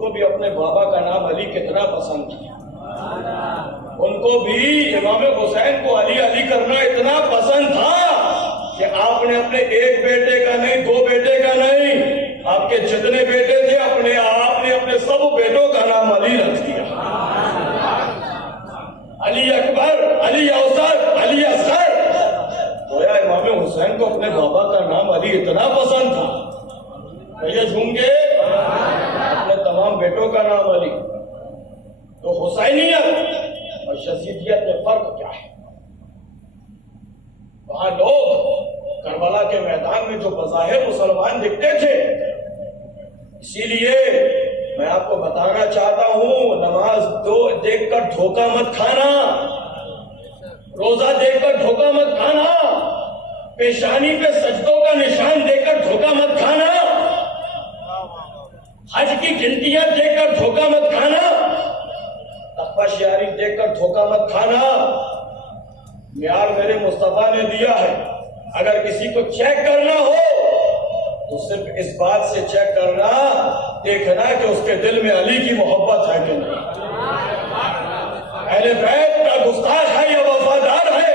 کو بھی اپنے بابا کا نام علی کتنا پسند تھا. ان کو بھی امام حسین کو علی علی کرنا اتنا پسند تھا کہ آپ نے اپنے ایک بیٹے کا نہیں، دو بیٹے کا نہیں، آپ کے جتنے بیٹے تھے آپ نے اپنے سب بیٹوں کا نام علی رکھ دیا. علی اکبر، علی اوسط، علی اصغر. گویا امام حسین کو اپنے بابا کا نام علی اتنا پسند تھا. یہ جھوم کے اپنے تمام بیٹوں کا نام علی. تو حسینیت اور یزیدیت میں فرق کیا ہے؟ وہاں لوگ کربلا کے میدان میں جو بظاہر مسلمان دکھتے تھے، اسی لیے میں آپ کو بتانا چاہتا ہوں، نماز دیکھ کر دھوکہ مت کھانا، روزہ دیکھ کر دھوکہ مت کھانا، پیشانی پہ سجدوں کا نشان دیکھ کر دھوکہ مت کھانا، حج کی گنتیاں دیکھ کر دھوکہ مت کھانا، تقویٰ شعاری دیکھ کر دھوکہ مت کھانا. معیار میرے مصطفیٰ نے دیا ہے. اگر کسی کو چیک کرنا ہو تو صرف اس بات سے چیک کرنا، دیکھنا کہ اس کے دل میں علی کی محبت ہے کہ نہیں. اہل بیت کا گستاخ ہے یا وفادار ہے؟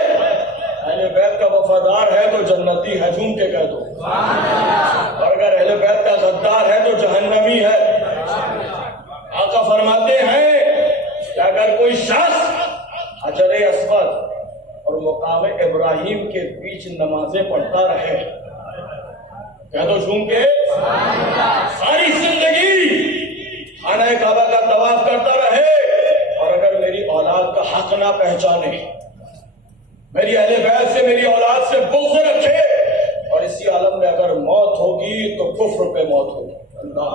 اہل بیت کا وفادار ہے تو جنتی ہے، جھوم کے کہہ دو. اور اگر اہل بیت کا غدار ہے تو جہنمی ہے. آقا فرماتے ہیں کہ اگر کوئی شخص حجر اسود اور مقام ابراہیم کے بیچ نمازیں پڑھتا رہے، کہہ دو جھوم کے، ساری زندگی خانہ کعبہ کا طواف کرتا رہے، اور اگر میری اولاد کا حق نہ پہچانے، میری اہل بیت سے، میری اولاد سے بغض رکھے، اور اسی عالم میں اگر موت ہوگی تو کفر پہ موت ہوگی. اللہ.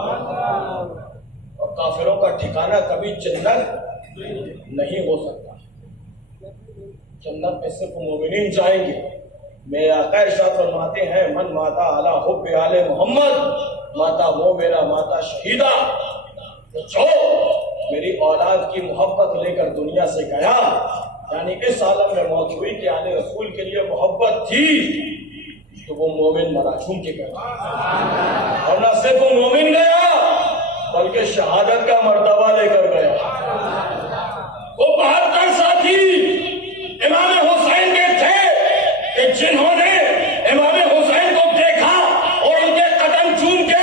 اور کافروں کا ٹھکانہ کبھی جنت نہیں ہو سکتا. جنت میں صرف مومنین جائیں گے. میرے آقا ارشاد فرماتے ہیں، من ماتا علی حب آل محمد ماتا وہ میرا ماتا شہیدہ. جو میری اولاد کی محبت لے کر دنیا سے گیا، یعنی اس عالم میں موت ہوئی کہ آل رسول کے لیے محبت تھی، تو وہ مومن مرا. جھوم کے گیا. اور نہ صرف وہ مومن گیا بلکہ شہادت کا مرتبہ لے کر گیا. وہ 72 ساتھی امام حسین کے تھے کہ جنہوں نے امام حسین کو دیکھا اور ان کے قدم چوم کے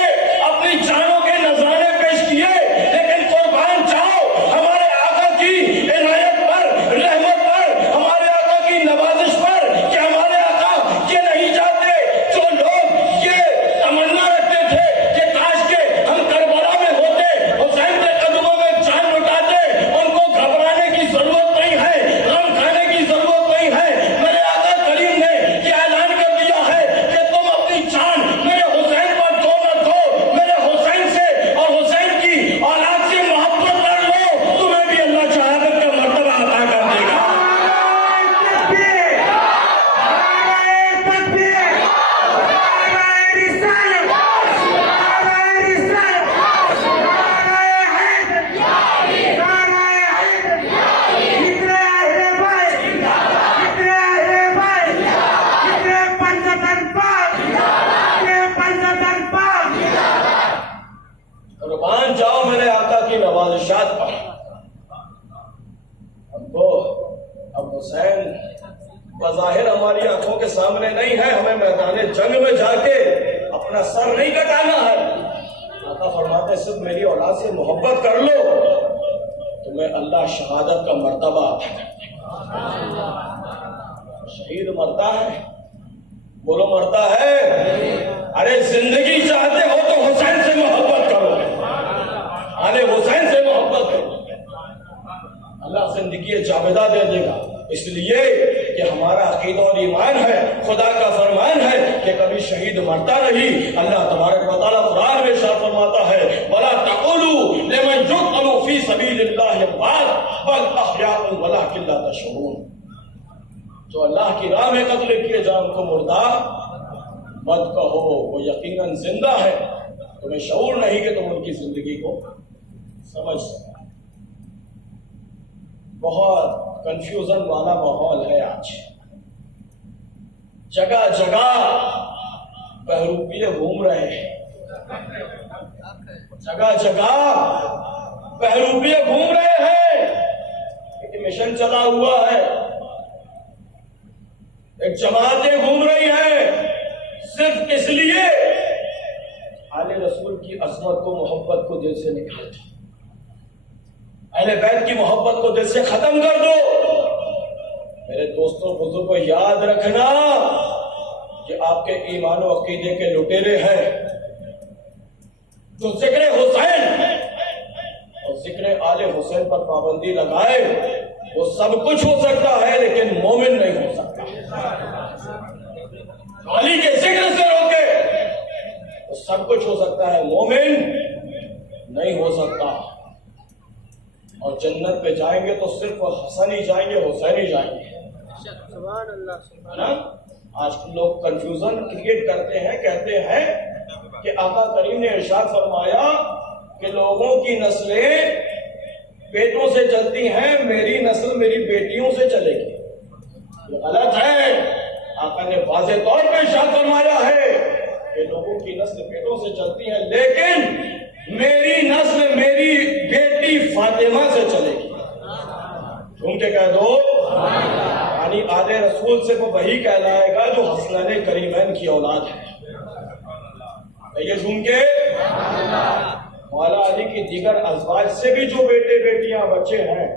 اپنی جانوں کے نذرانے پیش کیے. لیکن قربان جاؤ ہمارے آقا کی عنایت پر، رحمت پر، ہمارے آقا کی نوازش پر، کہ ہمارے آقا یہ نہیں چاہتے. جو لوگ یہ تمنا رکھتے تھے کہ کاش کے ہم کربلا میں ہوتے، حسین کے قدموں میں جان لٹاتے، ان کو گھبرانے کی ضرورت نہیں ہے، غم کھانے کی ضرورت نہیں ہے. میرے آقا کریم نے یہ اعلان کر دیا ہے کہ تم اپنی جان میرے حسین پر دو نہ دو، میرے حسین سے اور حسین کی اولاد سے محبت کر لو، تمہیں بھی اللہ شہادت کا مرتبہ عطا کر دے گا. قربان جاؤ میرے آقا کی نوازشات پر. اب حسین بظاہر ہماری آنکھوں کے سامنے نہیں ہے، ہمیں میدان جنگ میں جا کے اپنا سر نہیں کٹانا ہے. آقا فرماتے صرف میری اولاد سے محبت کر لو، تمہیں اللہ شہادت کا مرتبہ عطا کر دے گا. شہید مرتا ہے، بولو مرتا ہے. ارے زندگی چاہتے ہو تو حسین سے محبت کرو، آل حسین سے محبت کرو، اللہ زندگی جاویدہ دے دے گا. اس لیے کہ ہمارا عقیدہ اور ایمان ہے، خدا کا فرمان ہے کہ کبھی شہید مرتا نہیں. اللہ تبارک و تعالیٰ قرآن میں ارشاد فرماتا ہے، وَلَا تَقُولُوا لِمَنْ يُقْتَلُ فِي سَبِيلِ اللَّهِ أَمْوَاتٌ بَلْ أَحْيَاءٌ وَلَٰكِن لَّا تَشْعُرُونَ. جو اللہ کی راہ میں قتل کیے جائیں ان کو مردہ مت کہو، وہ یقیناً زندہ ہے. تمہیں شعور نہیں کہ تم ان کی زندگی کو سمجھ سکتے. بہت کنفیوژن والا ماحول ہے آج. جگہ جگہ بہروپیے گھوم رہے ہیں. جگہ جگہ بہروپیے گھوم رہے ہیں، ایک مشن چلا ہوا ہے، ایک جماعتیں گھوم رہی ہیں، صرف اس لیے آل رسول کی عظمت کو، محبت کو دل سے نکال دو، اہل بیت کی محبت کو دل سے ختم کر دو۔ میرے دوستوں بزرگوں، یاد رکھنا کہ آپ کے ایمان و عقیدے کے لٹیرے ہیں جو ذکر حسین اور ذکر آل حسین پر پابندی لگائے، وہ سب کچھ ہو سکتا ہے لیکن مومن نہیں ہو سکتا۔ علی کے ذکر سے روکے وہ سب کچھ ہو سکتا ہے، مومن نہیں ہو سکتا۔ اور جنت پہ جائیں گے تو صرف حسن ہی جائیں گے، حسین ہی جائیں گے۔ سبحان اللہ۔ ہے نا؟ آج لوگ کنفیوژن کریٹ کرتے ہیں، کہتے ہیں کہ آقا کریم نے ارشاد فرمایا کہ لوگوں کی نسلیں بیٹوں سے چلتی ہیں، میری نسل میری بیٹیوں سے چلے گی۔ یہ غلط ہے۔ آقا نے واضح طور پہ ارشاد فرمایا ہے کہ لوگوں کی نسل بیٹوں سے چلتی ہے، لیکن میری نسل میری بیٹی فاطمہ سے چلے گی۔ جھوم کے کہہ دو، یعنی آل رسول سے وہ وہی کہلائے گا جو حسنین کریمین کی اولاد ہے۔ یہ جھوم کے مولا علی کی دیگر ازواج سے بھی جو بیٹے بیٹیاں بچے ہیں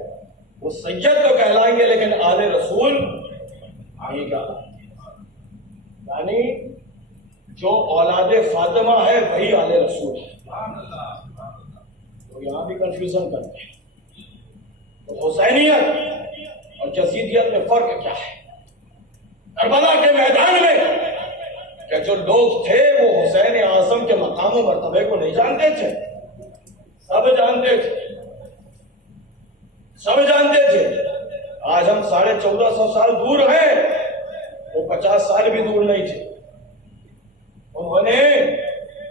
وہ سید تو کہلائیں گے، لیکن آل رسول آئے گا، یعنی جو اولاد فاطمہ ہے وہی آل رسول ہے۔ تو یہاں بھی کنفیوژن کرتے ہیں۔ تو حسینیت اور یزیدیت میں فرق کیا ہے؟ کربلا کے میدان میں کہ جو لوگ تھے وہ حسین اعظم کے مقام و مرتبے کو نہیں جانتے تھے، سب جانتے تھے، سب جانتے تھے۔ آج ہم 1450 سال دور ہیں، وہ 50 سال بھی دور نہیں تھے۔ انہوں نے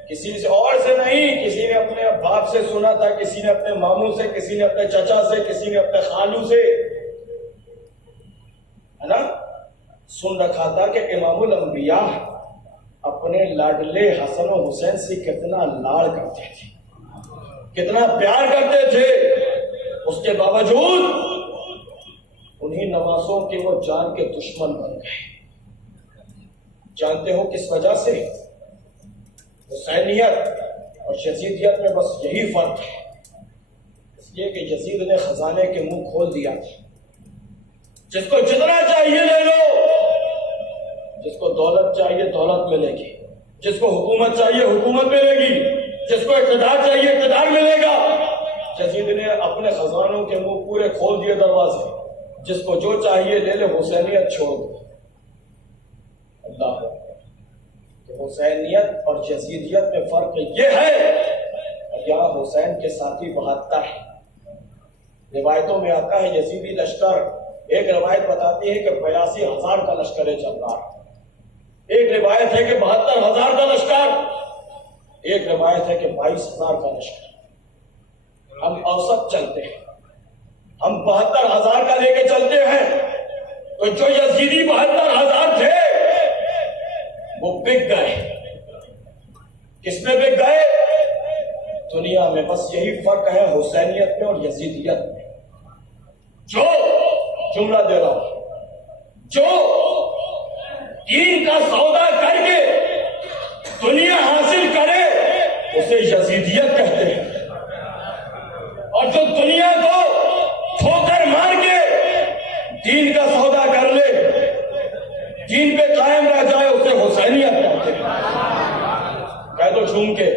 کسی سے اور سے نہیں، کسی نے اپنے باپ سے سنا تھا، کسی نے اپنے ماموں سے، کسی نے اپنے چچا سے، کسی نے اپنے خالو سے، ہے نا، سن رکھا تھا کہ امام الانبیاء اپنے لاڈلے حسن و حسین سے کتنا لاڑ کرتے تھے، کتنا پیار کرتے تھے۔ اس کے باوجود انہی نوازوں کے وہ جان کے دشمن بن گئے۔ جانتے ہو کس وجہ سے؟ حسینیت اور یزیدیت میں بس یہی فرق ہے، اس لیے کہ یزید نے خزانے کے منہ کھول دیا تھا۔ جس کو جتنا چاہیے لے لو، جس کو دولت چاہیے دولت ملے گی، جس کو حکومت چاہیے حکومت ملے گی، جس کو اقتدار چاہیے اقتدار ملے گا۔ یزید نے اپنے خزانوں کے منہ پورے کھول دیے دروازے، جس کو جو چاہیے لے لے، حسینیت چھوڑ دو۔ اللہ کہ حسینیت اور یزیدیت میں فرق یہ ہے، یہاں حسین کے ساتھی بہتر ہے۔ روایتوں میں آتا ہے یزیدی لشکر، ایک روایت بتاتی ہے کہ 82,000 کا لشکر چل رہا ہے، ایک روایت ہے کہ 72,000 کا لشکر، ایک روایت ہے کہ 22,000 کا لشکر۔ ہم اوسط چلتے ہیں، ہم 72,000 کا لے کے چلتے ہیں۔ تو جو یزیدی 72,000 تھے وہ بک گئے۔ کس میں بک گئے؟ دنیا میں بس یہی فرق ہے حسینیت میں اور یزیدیت میں۔ جو جملہ دے رہا ہوں، جو دین کا سودا کر کے دنیا حاصل کرے اسے یزیدیت کہتے ہیں، اور جو دنیا کو ٹھوکر مار کے دین کا سودا کر لے، دین پہ قائم رہ جائے، اسے حسینیت کہتے ہیں۔ کہہ دو جھوم کے۔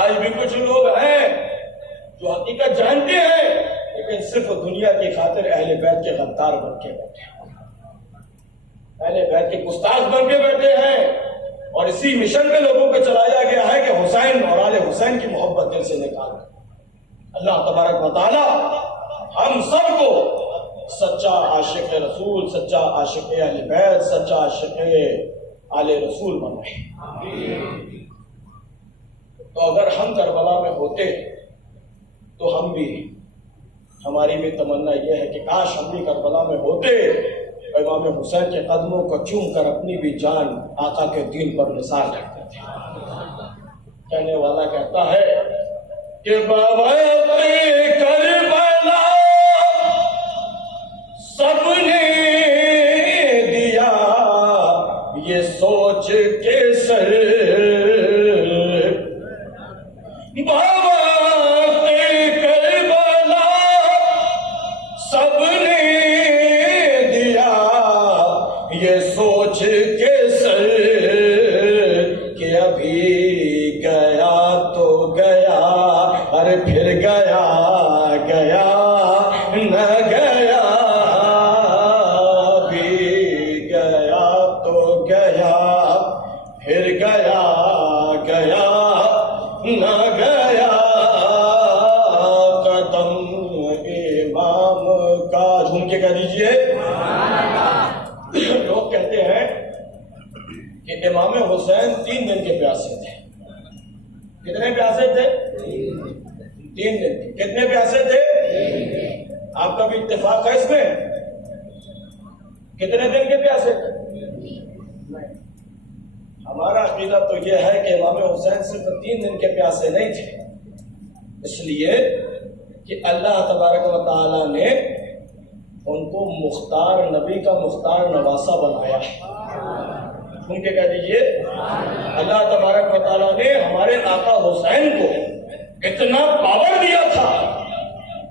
آج بھی کچھ لوگ ہیں جو حقیقت جانتے ہیں لیکن صرف دنیا کی خاطر اہل بیت کے غدار بن کے بیٹھے ہیں، اہل بیت کے گستاخ بن کے بیٹھے ہیں، اور اسی مشن پہ لوگوں کو چلایا گیا ہے کہ حسین اور آل حسین کی محبت دل سے نکال۔ اللہ تبارک و تعالی ہم سب کو سچا عاشق رسول، سچا عاشق اہل بیت، سچا عاشق آل رسول بنائے۔ تو اگر ہم کربلا میں ہوتے تو ہماری بھی تمنا یہ ہے کہ کاش ہم بھی کربلا میں ہوتے، امام حسین کے قدموں کو چوم کر اپنی بھی جان آقا کے دین پر نثار کرتے تھے۔ کہنے والا کہتا ہے کہ بابا کربلا سب نے دیا یہ سوچ کے سر، بابا کربلا سب نے دیا یہ سوچ کے سر کہ ابھی گیا تو گیا، ارے پھر گیا گیا نہ گیا، ابھی گیا تو گیا پھر گیا گیا نہ گیا، قدم امام کا جھوم کے کہہ دیجئے۔ لوگ کہتے ہیں کہ امام حسین 3 دن کے پیاسے تھے۔ کتنے پیاسے تھے؟ 3 دن۔ کتنے پیاسے تھے؟ آپ کا بھی اتفاق ہے اس میں؟ کتنے دن کے پیاسے تھے؟ ہمارا عقیدہ تو یہ ہے کہ امام حسین صرف 3 دن کے پیاسے نہیں تھے، اس لیے کہ اللہ تبارک و تعالی نے ان کو مختار نبی کا مختار نواسہ بنایا ہے۔ ان کے کہہ دیجئے اللہ تبارک و تعالیٰ نے ہمارے آقا حسین کو اتنا پاور دیا تھا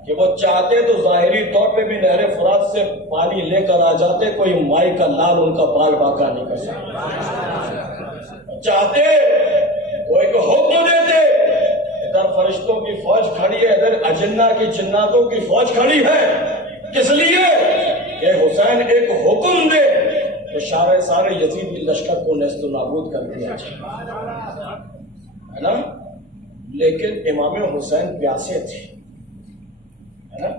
کہ وہ چاہتے تو ظاہری طور پہ بھی نہر فرات سے پانی لے کر آ جاتے، کوئی مائی کا لال ان کا بال باقا نہیں کر سکتا۔ چاہتے وہ ایک حکم دیتے، ادھر فرشتوں کی فوج کھڑی ہے، ادھر اجنہ کی جناتوں کی فوج کھڑی ہے، کس لیے کہ حسین ایک حکم دے تو سارے یزیدی لشکر کو نیست و نابود کر دیا جائے، ہے نا؟ لیکن امام حسین پیاسے تھے، ہے نا؟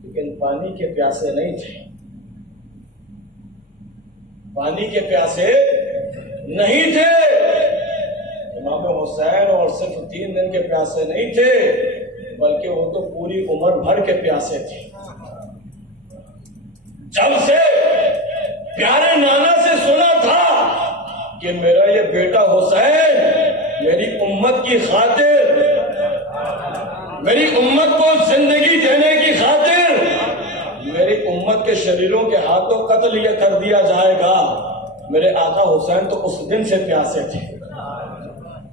لیکن پانی کے پیاسے نہیں تھے، پانی کے پیاسے نہیں تھے امام حسین، اور صرف 3 دن کے پیاسے نہیں تھے بلکہ وہ تو پوری عمر بھر کے پیاسے تھے۔ جب سے پیارے نانا سے سنا تھا کہ میرا یہ بیٹا حسین میری امت کی خاطر، میری امت کو زندگی دینے کی خاطر میری امت کے شریروں کے ہاتھوں قتل یہ کر دیا جائے گا، میرے آقا حسین تو اس دن سے پیاسے تھے،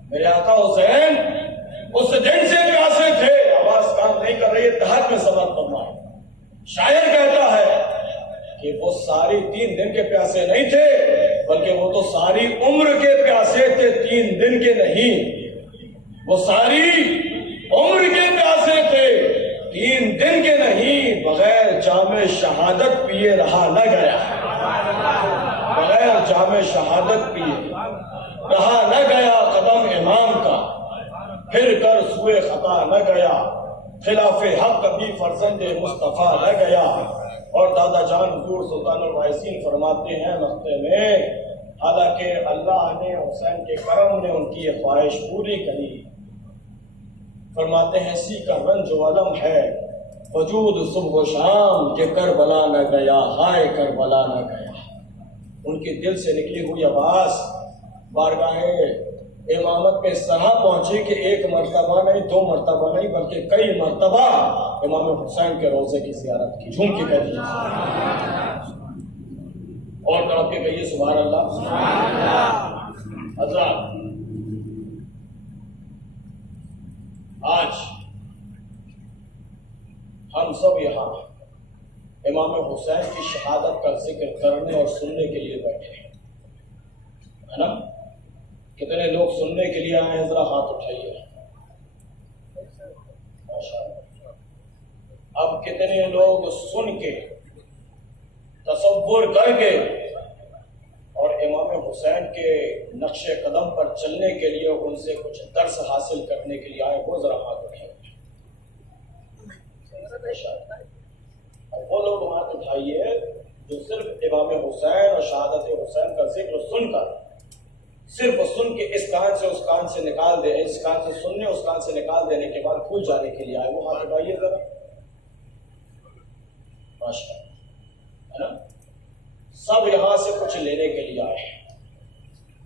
میرے آقا حسین اس دن سے پیاسے تھے۔ آواز کام نہیں کر رہی ہے، دھات میں سماعت فرمائیں۔ شاعر کہتا ہے کہ وہ ساری 3 دن کے پیاسے نہیں تھے بلکہ وہ تو ساری عمر کے پیاسے تھے، 3 دن کے نہیں، وہ ساری عمر کے پیاسے تھے، 3 دن کے نہیں۔ بغیر جام شہادت پیے رہا نہ گیا، بغیر جام شہادت پیے رہا نہ گیا، قدم امام کا پھر کر سوئے خطا نہ گیا، خلاف حق کبھی فرزند مصطفیٰ نہ گیا۔ اور دادا جان حضور سلطان الوارثین فرماتے ہیں مقطع میں، حالانکہ اللہ نے حسین کے کرم نے ان کی یہ خواہش پوری کری، فرماتے ہیں اسی کا رنج و علم ہے وجود صبح و شام کہ کربلا نہ گیا، ہائے کربلا نہ گیا۔ ان کے دل سے نکلی ہوئی آواز بارگاہ امامت پہ اس طرح پہنچی کہ 1 مرتبہ نہیں، 2 مرتبہ نہیں بلکہ کئی مرتبہ امام حسین کے روضے کی زیارت کی۔ جھوم کے کہہ دیجیے اور تڑپ کے کہیے سبحان اللہ۔ حضرات، آج ہم سب یہاں امام حسین کی شہادت کا ذکر کرنے اور سننے کے لیے بیٹھے ہیں، ہے نا؟ کتنے لوگ سننے کے لیے آئے ہیں؟ ذرا ہاتھ اٹھائیے۔ ماشاءاللہ۔ اب کتنے لوگ سن کے تصور کر کے اور امام حسین کے نقش قدم پر چلنے کے لیے ان سے کچھ درس حاصل کرنے کے لیے آئے؟ وہ ذرا ہاتھ اٹھائیے۔ وہ لوگ ہاتھ اٹھائیے جو صرف امام حسین اور شہادت حسین کا ذکر سن کر، صرف سن کے اس کان سے اس کان سے نکال دے، اس کان سے سننے اس کان سے نکال دینے کے بعد بھول جانے کے لیے آئے، وہ ہاتھ اٹھائیے ذرا۔ ماشاءاللہ، ہے نا؟ سب یہاں سے کچھ لینے کے لیے آئے ہیں،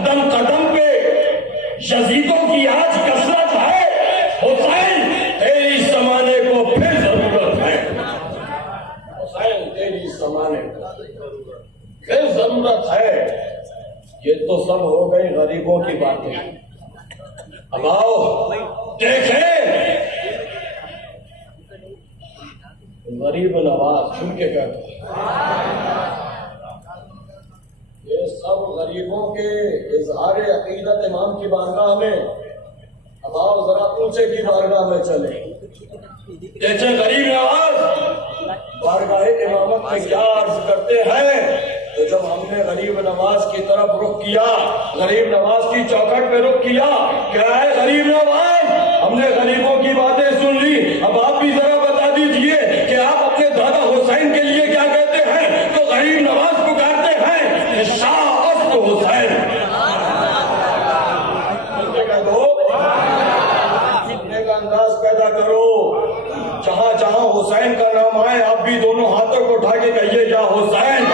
قدم قدم پہ یزیدوں کی آج کثرت ہے، حسین تیری زمانے کو پھر ضرورت ہے، حسین تیری زمانے کو پھر ضرورت ہے۔ یہ تو سب ہو گئی غریبوں کی باتیں، اب آؤ دیکھیں غریب نواز سن کے کہتے ہیں، یہ سب غریبوں کے اظہار عقیدت امام کی بارگاہ میں، اب آؤ ذرا اونچے کی بارگاہ میں چلے، دیکھیں غریب نواز بارگاہ امامت میں کیا عرض کرتے ہیں۔ تو جب ہم نے غریب نواز کی طرف رخ کیا، غریب نواز کی چوکھٹ پہ رخ کیا، کیا ہے غریب نواز، ہم نے غریبوں کی باتیں سن لی، اب آپ بھی ذرا بتا دیجئے کہ آپ اپنے دادا حسین کے لیے کیا کہتے ہیں؟ تو غریب نواز پکارتے ہیں کہ شاہ است حسین، کہہ دو کا انداز پیدا کرو، جہاں جہاں حسین کا نام آئے آپ بھی دونوں ہاتھوں کو اٹھا کے کہیے یا حسین،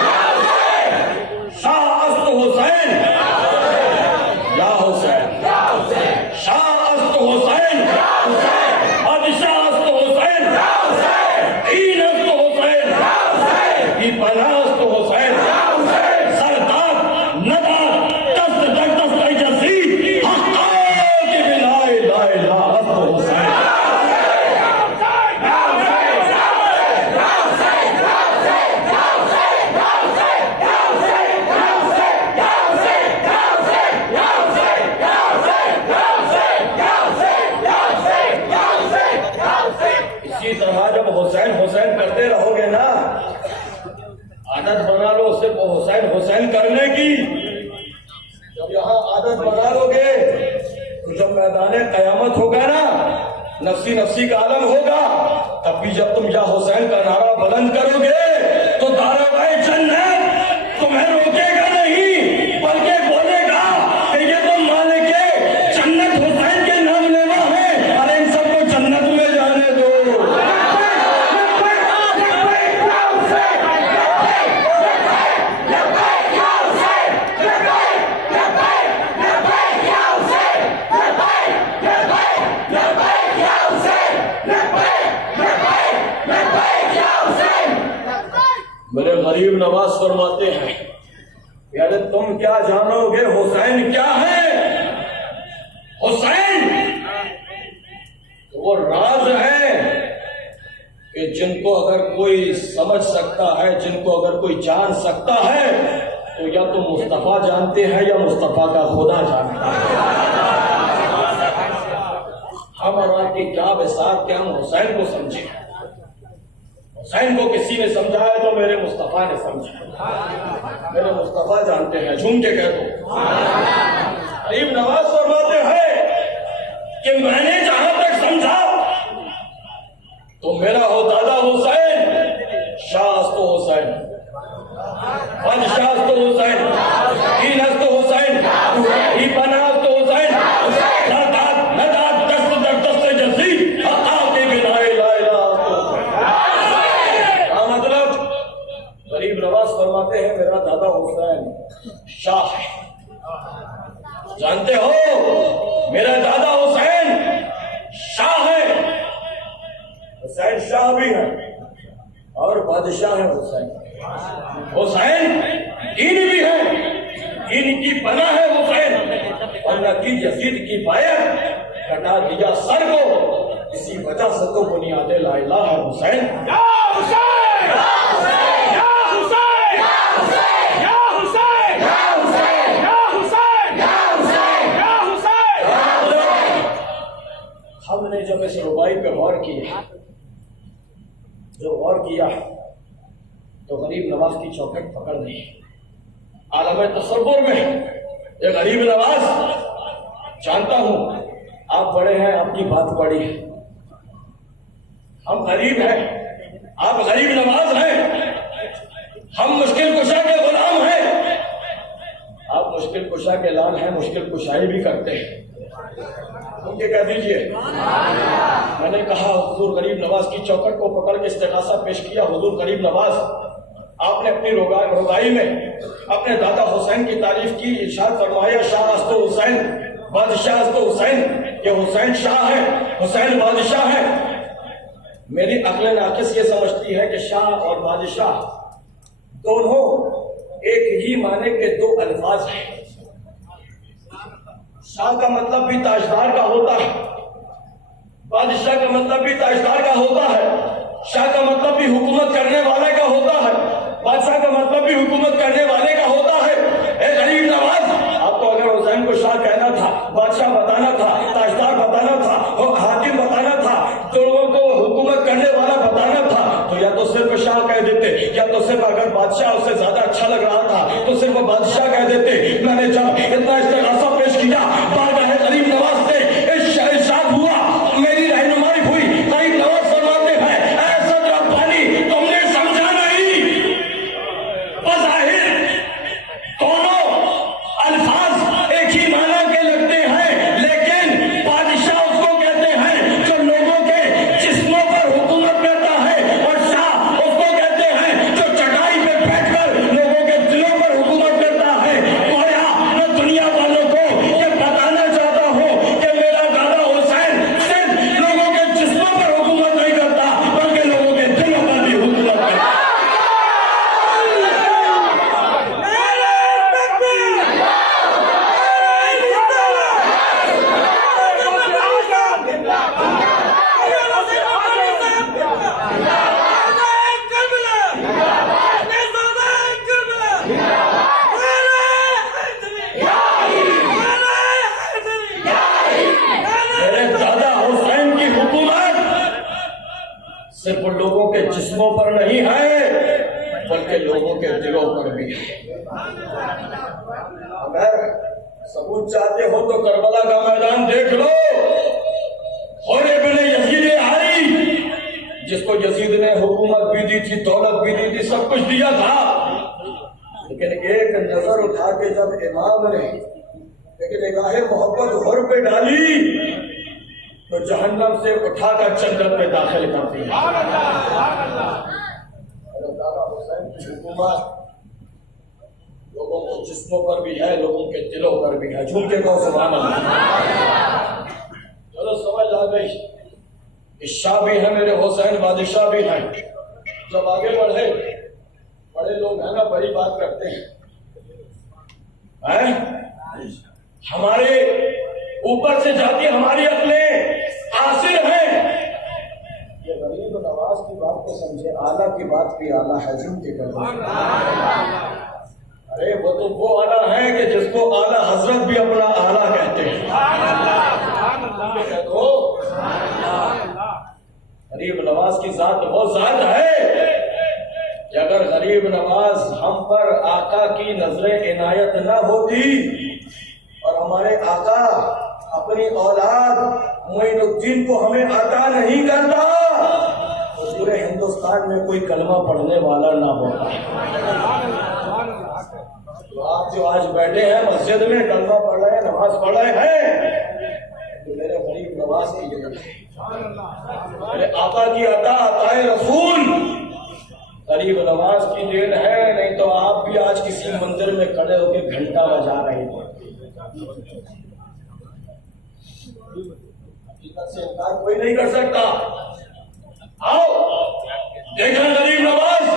شاہ است حسین، یا حسین، شاہ است حسین، بادشاہ است حسین، دین است حسین، بی پناہ است حسین، سردار ندار دست در دست یزید، حقا کی بلا الہ الا است حسین۔ جب حسین حسین کرتے رہو گے نا، عادت بنا لو صرف حسین حسین کرنے کی، جب یہاں عادت بنا لو گے تو جب میدان قیامت ہوگا نا، نفسی نفسی کا عالم ہوگا، تب بھی جب تم یا حسین کا نعرہ بلند کرو گے تو دارائے جنت تمہیں روکے گا نہیں، بلکہ بولے گا کہ یہ تو مالک جنت حسین کے نام لیوا ہے، اور ان سب کو جنت میں جانے دو۔ میرے غریب نواز فرماتے ہیں یعنی تم کیا جانو گے حسین کیا ہے؟ حسین وہ راز ہے کہ جن کو اگر کوئی سمجھ سکتا ہے، جن کو اگر کوئی جان سکتا ہے تو یا تم مصطفیٰ جانتے ہیں یا مصطفیٰ کا خدا جانتا ہے۔ ہم اور آپ کی کیا بساط کہ ہم حسین کو سمجھیں، حسین کو کسی نے سمجھا ہے تو میرے مصطفیٰ نے سمجھا، میرے مصطفیٰ جانتے ہیں، جھوم کے کہہ دو۔ غریب نواز فرماتے ہیں کہ میں نے جہاں تک سمجھا تو میرا ہو دادا حسین، شاہ است حسین، بادشاہ است حسین، دین است حسین، بی پناہ است حسین، سردار ندار دست در دست یزید، حقا کی بلا الہ الا است۔ مطلب غریب نواز فرماتے ہیں میرا دادا حسین شاہ ہے، جانتے ہو میرا دادا حسین شاہ ہے، حسین شاہ بھی ہے اور بادشاہ ہے، حسین حسین دین بھی ہے، دین کی پناہ ہے حسین، اور نہ کی یزید کی بیعت کٹا دیا سر کو، اسی وجہ سے تو بنیاد لا الہ ہے حسین۔ یا حسین، یا حسین، یا حسین، یا حسین، یا حسین، یا حسین، یا حسین، یا حسین، یا حسین۔ ہم نے جب اس ربائی پہ غور کیا، جو غور کیا تو غریب نواز کی چوکھٹ پکڑ لی، عالم تصور میں یہ غریب نواز، جانتا ہوں آپ بڑے ہیں، آپ کی بات بڑی ہے، ہم غریب ہیں، آپ غریب نواز ہیں، ہم مشکل کشا کے غلام ہیں، آپ مشکل کشا کے لال ہیں، مشکل کشائی بھی کرتے ہیں، تم یہ کہہ دیجئے۔ میں نے کہا حضور غریب نواز کی چوکھٹ کو پکڑ کے استغاثہ پیش کیا، حضور غریب نواز آپ نے اپنی ربائی میں اپنے دادا حسین کی تعریف کی، ارشاد فرمایا شاہ است حسین بادشاہ است حسین، یہ حسین شاہ ہے، حسین بادشاہ ہے۔ میری عقل ناقص یہ سمجھتی ہے کہ شاہ اور بادشاہ دونوں ایک ہی معنی کے دو الفاظ ہیں۔ شاہ کا مطلب بھی تاجدار کا ہوتا ہے، بادشاہ کا مطلب بھی تاجدار کا ہوتا ہے، شاہ کا مطلب بھی حکومت کرنے والے کا ہوتا ہے، بادشاہ کا مطلب بھی حکومت کرنے والے کا ہوتا ہے۔ اے غریب نواز، آپ کو اگر حسین کو شاہ کہنا تھا، بادشاہ بتانا تھا، تاجدار بتانا تھا، حاکم بتانا تھا، تو لوگوں کو حکومت کرنے والا بتانا تھا، تو یا تو صرف شاہ کہہ دیتے، یا تو صرف اگر بادشاہ اس سے زیادہ اچھا لگ رہا تھا تو صرف بادشاہ کہہ دیتے۔ میں نے جب اتنا استغاثہ پیش کیا بارگاہ غریب نواز سے، ارشاد ہوا، میری رہنمائی ہوئی۔ غریب نواز فرماتے ہیں اے صدر ربانی، تم نے سمجھا نہیں، بظاہر دونوں الفاظ ایک ہی معنی کے لگتے ہیں، لیکن بادشاہ اس کو کہتے ہیں جو لوگوں کے جسموں پر حکومت کرتا ہے، اور شاہ اس کو کہتے ہیں جو چٹائی پہ بیٹھ کر لوگوں کے دلوں پر حکومت کرتا ہے۔ گویا میں دنیا والوں کو یہ بتانا چاہتا ہوں کہ میرا دادا حسین صرف لوگوں کے جسموں پر حکومت نہیں کرتا بلکہ لوگوں کے دلوں پر بھی حکومت کرتا ہے۔ صرف لوگوں کے جسموں پر نہیں ہے بلکہ لوگوں کے دلوں پر بھی ہے۔ اگر ثبوت چاہتے ہو تو کربلا کا میدان دیکھ لو، اور ابن یزید عاری جس کو یزید نے حکومت بھی دی تھی، دولت بھی دی تھی، سب کچھ دیا تھا، لیکن ایک نظر اٹھا کے جب امام نے ایک نگاہ محبت غور پہ ڈالی تو جہنم سے اٹھا کر جنت میں داخل کرتی ہے۔ دادا حسین کی حکومت لوگوں کے جسموں پر بھی ہے، لوگوں کے دلوں پر بھی ہے۔ جھوم کے کہو سبحان اللہ۔ چلو سمجھ آ گئی، شاہ بھی ہے میرے حسین، بادشاہ بھی ہیں۔ جب آگے بڑھے، بڑے لوگ ہیں نا بڑی بات کرتے ہیں، ہمارے اوپر سے جاتی ہماری عقلیں قاصر ہیں۔ یہ غریب نواز کی بات کو سمجھے، اعلیٰ کی بات بھی اعلیٰ ہے، جن کے کرتے ارے وہ تو وہ اعلیٰ ہے کہ جس کو اعلیٰ حضرت بھی اپنا اعلیٰ کہتے ہیں۔ غریب نواز کی ذات وہ ذات ہے کہ اگر غریب نواز ہم پر آقا کی نظر عنایت نہ ہوتی اور ہمارے آقا اپنی اولاد معین الدین کو ہمیں عطا نہیں کرتا تو پورے ہندوستان میں کوئی کلمہ پڑھنے والا نہ ہوتا۔ تو آپ جو آج بیٹھے ہیں مسجد میں کلمہ پڑھ رہے ہیں، نماز پڑھ رہے ہیں، تو میرے غریب نواز کی دین ہے، میرے آقا کی عطا عطائے رسول غریب نواز کی دین ہے، نہیں تو آپ بھی آج کسی مندر میں کھڑے ہو کے گھنٹا بجا رہے ہیں۔ حقیقت سے انکار کوئی نہیں کر سکتا۔ آؤ دیکھیں غریب نواز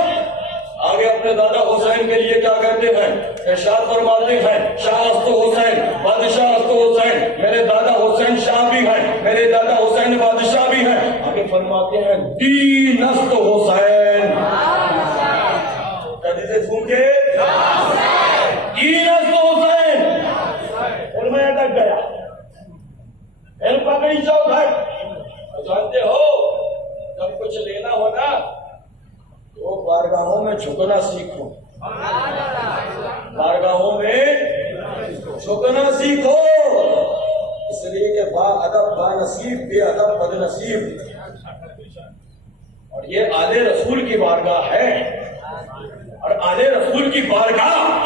آگے اپنے دادا حسین کے لیے کیا کہتے ہیں، ارشاد فرماتے ہیں شاہ است حسین بادشاہ است حسین، میرے دادا حسین شاہ بھی ہیں، میرے دادا حسین بادشاہ بھی ہیں۔ آگے فرماتے ہیں دین است حسین، کدی سے سن کے دین است حسین، پھر میں اٹک گیا، پھر پکڑی چوک ہے۔ جانتے ہو جب کچھ لینا ہو نا تو بارگاہوں میں جھکنا سیکھو، بارگاہوں میں جھکنا سیکھو، اس لیے کہ با ادب با نصیب، بے ادب بد نصیب، اور یہ آل رسول کی بارگاہ ہے، اور آل رسول کی بارگاہ